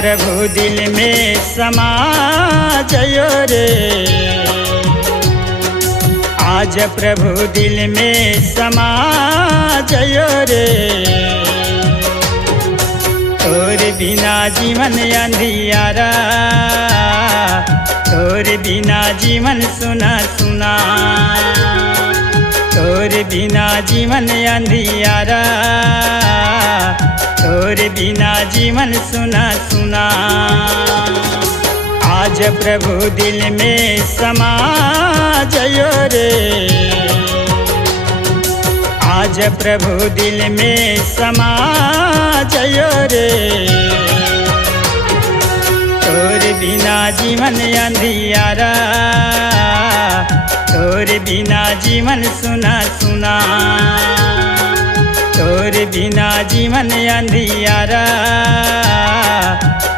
प्रभु दिल में समा जयो रे, आज प्रभु दिल में समा जयो रे। तोर बिना जीवन अंधियारा, तोर बिना जीवन सुना सुना, तोर बिना जीवन अंधियारा, तोर बिना जीवन सुना सुना। आज प्रभु दिल में समा जयो रे, आज प्रभु दिल में समा जयो रे। तोर बिना जीवन अंधियारा, तोर बिना जीवन सुना सुना, तोर बिना जीवन अंधियारा,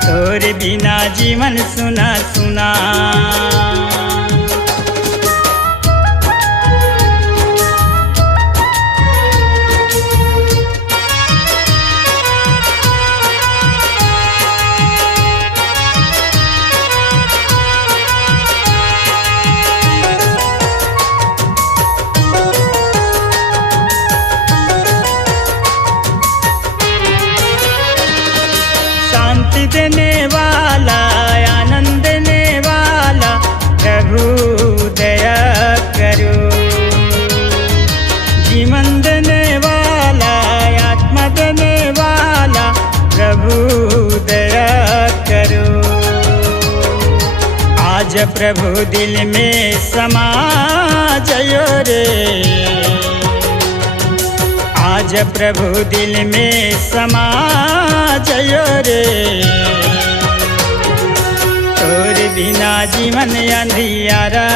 तोर बिना जीवन सुना सुना। शांति देने वाला, आनंद देने वाला, प्रभु दया करो। जीवन देने वाला, आत्मा देने वाला, प्रभु दया करो। आज प्रभु दिल में समा जयो रे, आज प्रभु दिल में समा जयो रे। तोर बिना जीवन अंधियारा,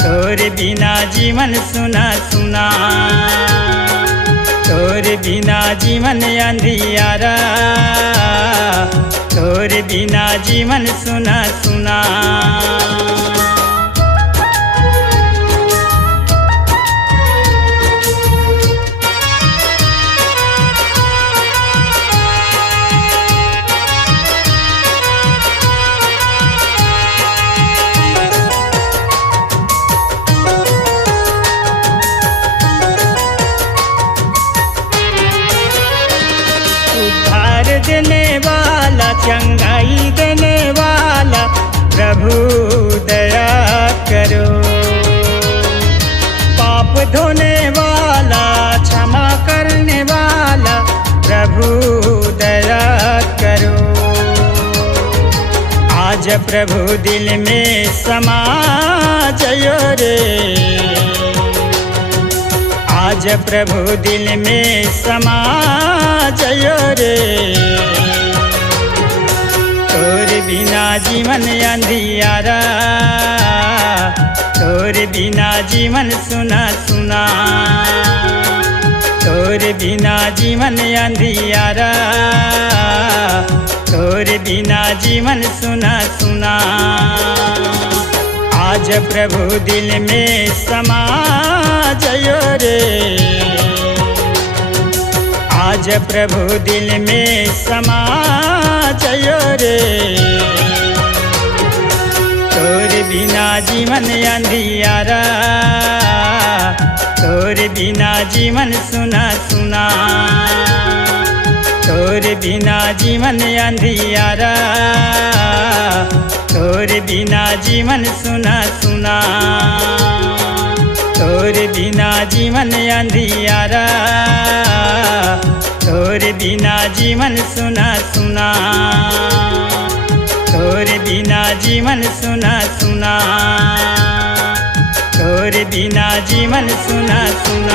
तोर बिना जीवन सुना सुना, तोर बिना जीवन अंधियारा, तोर बिना जीवन सुना सुना। उद्धार देने वाला, चंगाई देने वाला, प्रभु दया करो। पाप धोने वाला, क्षमा करने वाला, प्रभु दया करो। आज प्रभु दिल में समा जयो रे, आज प्रभु दिल में समा जयो रे। तोर बिना जीवन अंधियारा, तोर बिना जीवन सुना सुना, तोर बिना जीवन अंधियारा, तोर बिना जीवन सुना सुना। आज प्रभु दिल में समा जयो रे, आज प्रभु दिल में समा जयो रे। तोर बिना जीवन अंधियारा, तोर बिना जीवन सुना सुना, तोर बिना जीवन अंधियारा, तोर बिना जीवन सुना सुना, तोर बिना जीवन अंधियारा, तोर बिना जीवन सुना सुना, तोर बिना जीवन सुना सुना, तोर बिना जीवन सुना सुना।